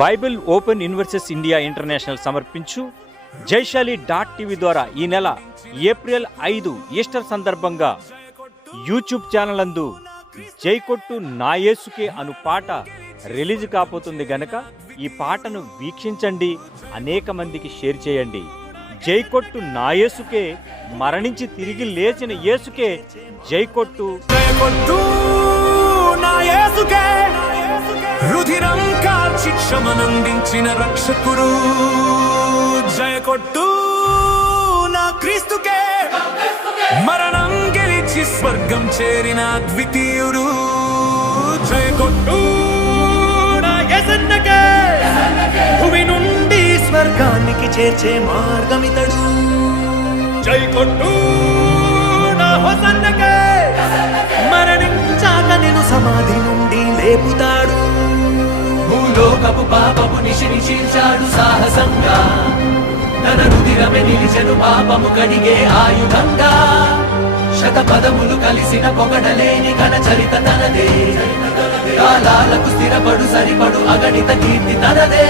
Bible open universes India international సమర్పించు జైశాలి.tv ద్వారా ఈ నెల ఏప్రిల్ 5 ఈస్టర్ సందర్భంగా యూట్యూబ్ ఛానల్ అందు జైకొట్టు నా యేసుకే అను పాట రిలీజ్ కాబోతుంది గనక ఈ పాటను వీక్షించండి, అనేక మందికి షేర్ చేయండి. జైకొట్టు నా యేసుకే, మరణించి తిరిగి లేచిన యేసుకే జైకొట్టు. జైకొట్టు నా యేసుకే, రుధిరం కార్చి క్షమనందించిన రక్షకుడు. జయకొట్టు నా క్రీస్తుకే, మరణం గెలిచి స్వర్గం చేరిన ద్వితీయుడు. జయకొట్టు నా యేసన్నకే, భూమి నుండి స్వర్గానికి చేర్చే మార్గమితడు. జయకొట్టు నా హోసన్నకే, మరణించాక నేను సమాధి నుండి లేపుతాడు. భూలోకపు పాపము నిశినిశించాడు సాహసంగా, తన రుధిరమే నిలిచెను పాపము కడిగే ఆయుధంగా. శతపదములు కలిసిన పొగడలేని ఘన చరిత తనదే, కాలాలకు స్థిరపడు సరిపడు అగణిత కీర్తి తనదే.